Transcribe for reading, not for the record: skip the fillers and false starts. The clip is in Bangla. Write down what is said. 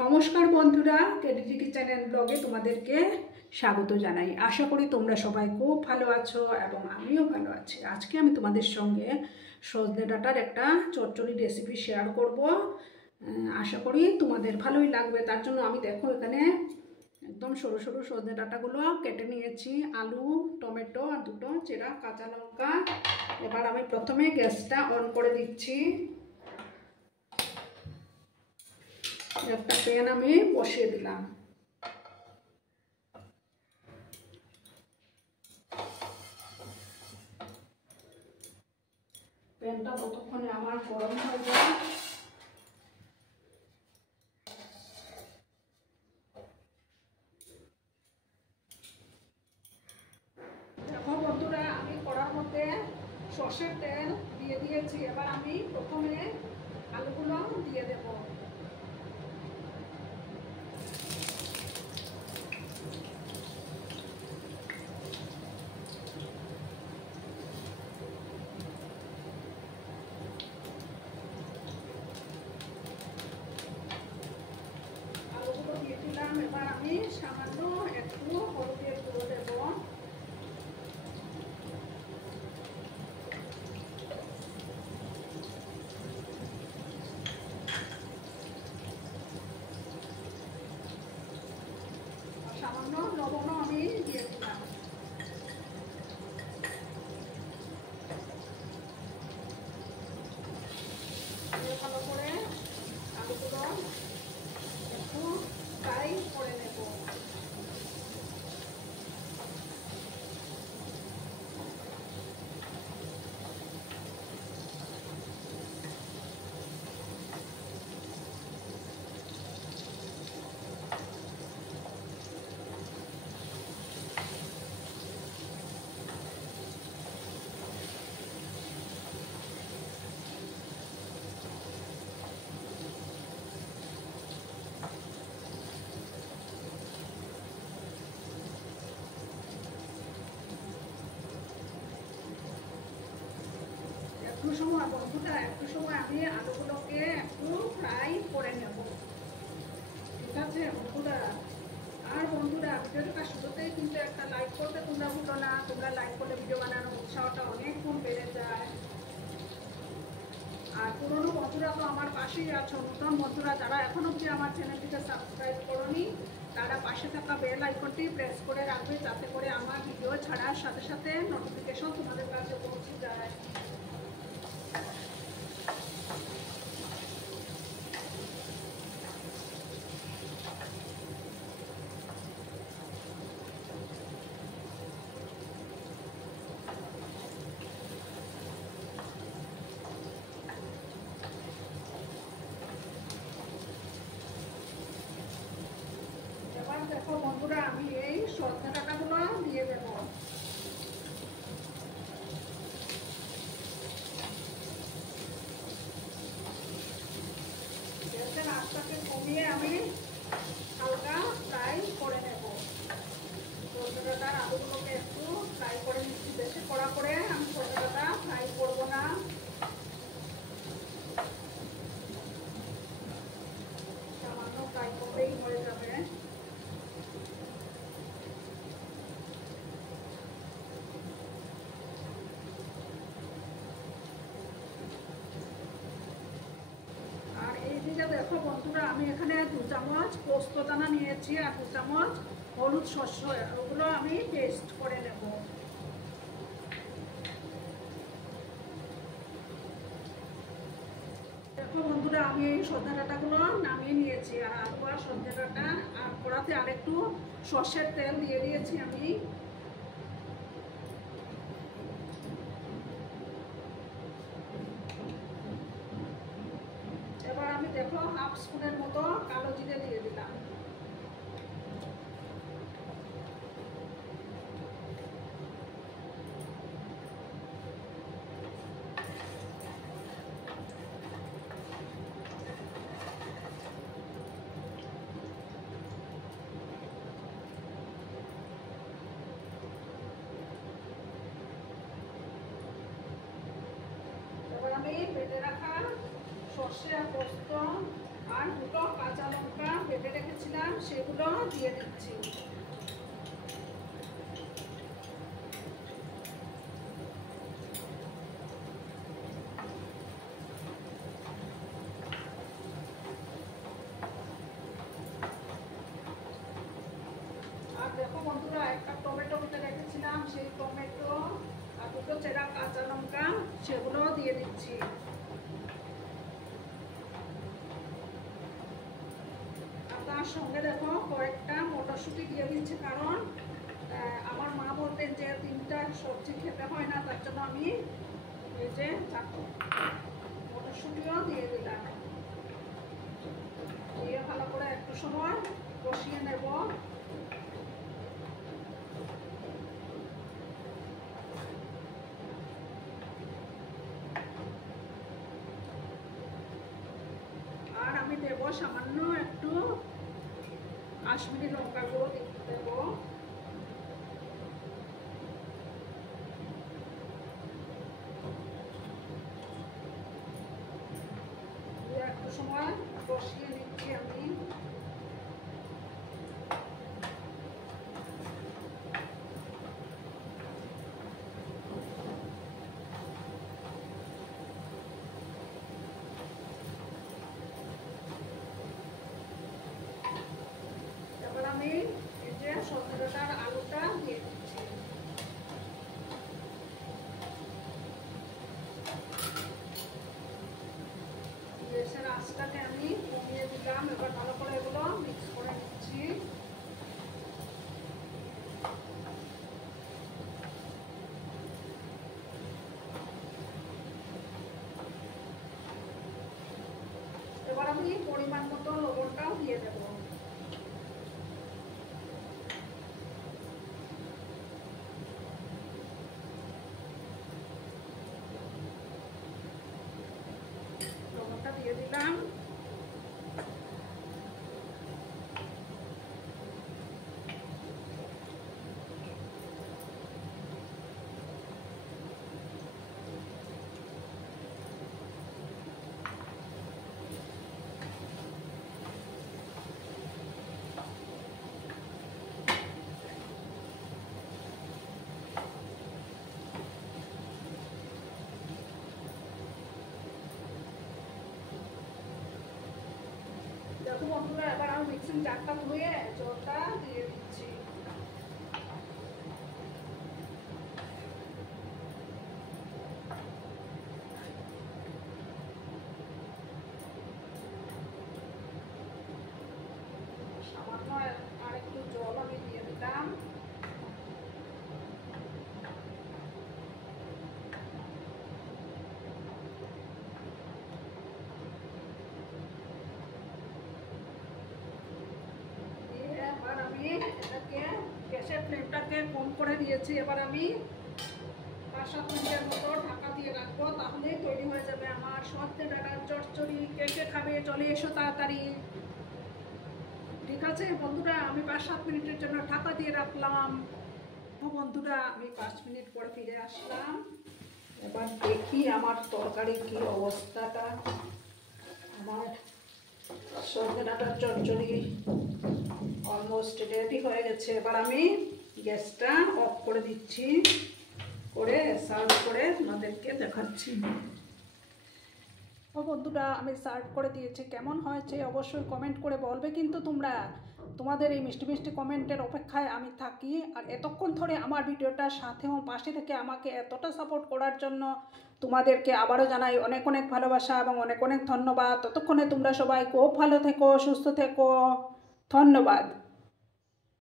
নমস্কার বন্ধুরা, কেডিজি কিচেন এন্ড ব্লগে তোমাদেরকে স্বাগত জানাই। আশা করি তোমরা সবাই খুব ভালো আছো এবং আমিও ভালো আছি। আজকে আমি তোমাদের সঙ্গে সজনে ডাঁটার একটা চচ্চড়ি রেসিপি শেয়ার করব। আশা করি তোমাদের ভালোই লাগবে। তার জন্য আমি দেখো এখানে একদম সরু সরু সজনে ডাঁটাগুলো কেটে নিয়েছি, আলু, টমেটো আর দুটো চেরা কাঁচা লঙ্কা। এবার আমি প্রথমে গ্যাসটা অন করে দিচ্ছি। একটা প্যান আমি বসিয়ে দিলাম। প্যানটা ততক্ষণে আমার গরম হয়ে যায়। দেখো বন্ধুরা, আমি কড়ার মধ্যে সর্ষের তেল দিয়ে দিয়েছি। এবার আমি প্রথমে আলুগুলো দিয়ে দেব। আলুগুলো দিয়ে দিলাম। এবার আমি সামান্য একটু হলুদের গুঁড়ো দেব। সামান্য লবণও আমি দিয়ে দিলাম। ভালো করে আলুগুলো একটু ফ্রাই করে নেব। একটু সময় বন্ধুরা, একটু সময় আমি আলুগুলোকে একটু ফ্রাই করে নেব। ঠিক আছে বন্ধুরা? আর বন্ধুরা, ভিডিওটা শুরুতেই কিন্তু একটা লাইক করতে তোমরা ভুলো না। তোমরা লাইক করলে ভিডিও বানানোর উৎসাহটা অনেক গুণ বেড়ে যায়। আর পুরনো বন্ধুরা তো আমার পাশেই আছো। নতুন বন্ধুরা যারা এখন অবধি আমার চ্যানেলটিকে সাবস্ক্রাইব করোনি, তারা পাশে থাকা বেল আইকনটি প্রেস করে রাখবে, যাতে করে আমার ভিডিও ছাড়ার সাথে সাথে নোটিফিকেশন তোমাদের কাছে পৌঁছে যায়। দেখো বন্ধুরা, আমি এই সজনে ডাঁটাগুলো দিয়ে দেব। গ্যাসের আঁচটাকে কমিয়ে আমি হালকা ফ্রাই করে নেব। সজনে ডাঁটার আলুগুলোকে একটু ফ্রাই করে নিচ্ছি। বেশি কড়া করে আমি সজনে ডাঁটা ফ্রাই করবো না। সামান্য ফ্রাই করলেই হয়ে যাবে। দেখো বন্ধুরা, আমি এখানে 2 চামচ পোস্ত দানা নিয়েছি আর 2 চামচ হলুদ শস্য, ওগুলো আমি পেস্ট করে নেব। দেখো বন্ধুরা, আমি এই সজনে ডাঁটাগুলো নামিয়ে নিয়েছি। আর আলু আর সজনে ডাঁটা আর কড়াতে আরেকটু সর্ষের তেল দিয়ে দিয়েছি আমি। এবার আমি দেখো হাফ স্পুনের মতো কালো জিরে দিয়ে দিলাম। আমি বেটে রাখা সর্ষে আর পোস্ত আর দুটো কাঁচা লঙ্কা সেগুলো দিয়ে দিচ্ছি। আর দেখো বন্ধুরা, একটা টমেটো কেটে রেখেছিলাম, সেই টমেটো আর দুটো চেরা কাঁচা লঙ্কা সেগুলো দিয়ে দিচ্ছি। আর তার সঙ্গে দেখো কয়েকটা মটরশুঁটি দিয়ে দিচ্ছি, কারণ আমার মা বলতেন যে 3টা সবজি খেতে হয় না, তার জন্য আমি এই যে মটরশুঁটিও দিয়ে দিলাম। দিয়ে ভালো করে একটু সময় কষিয়ে নেব। আর আমি দেব সামান্য একটু কাশ্মীরি লঙ্কা গুঁড়ো দেব। একটু সময় কষিয়ে নিচ্ছি আমি। এবার আমি এই যে সজনেটার আলুটা দিয়ে দিচ্ছি। গ্যাসের আঁচটাকে আমি কমিয়ে দিলাম। এবার ভালো করে এগুলো মিক্স করে নিচ্ছি। এবার আমি পরিমাণ মতো লবণটাও দিয়ে দেব। লবণটা দিয়ে দিলাম। দেখো বন্ধুরা, এবার আমি মিক্সিং জারটা ধুয়ে জলটা দিয়ে দিচ্ছি। সামান্য আর একটু জল আমি দিয়ে দিলাম। এবার আমি এটাকে গ্যাসের ফ্লেমটাকে কম করে দিয়েছি। এবার আমি 5-7 মিনিটের মতো ঢাকা দিয়ে রাখবো, তাহলেই তৈরি হয়ে যাবে আমার সজনে ডাঁটার চচ্চড়ি। কে কে খাবে চলে এসো তাড়াতাড়ি। ঠিক আছে বন্ধুরা, আমি 5-7 মিনিটের জন্য ঢাকা দিয়ে রাখলাম। তো বন্ধুরা, আমি 5 মিনিট পরে ফিরে আসলাম। এবার দেখি আমার তরকারি কি অবস্থাটা। আমার সজনে ডাঁটার চচ্চড়ি অলমোস্ট রেডি হয়ে গেছে। এবার আমি গ্যাসটা অফ করে দিচ্ছি, করে সার্ভ করে তোমাদেরকে দেখাচ্ছি। ও বন্ধুরা, আমি সার্ভ করে দিয়েছি। কেমন হয়েছে অবশ্যই কমেন্ট করে বলবে কিন্তু তোমরা। তোমাদের এই মিষ্টি মিষ্টি কমেন্টের অপেক্ষায় আমি থাকি। আর এতক্ষণ ধরে আমার ভিডিওটার সাথেও পাশে থেকে আমাকে এতটা সাপোর্ট করার জন্য তোমাদেরকে আবারও জানাই অনেক অনেক ভালোবাসা এবং অনেক অনেক ধন্যবাদ। ততক্ষণে তোমরা সবাই খুব ভালো থেকো, সুস্থ থেকো। ধন্যবাদ।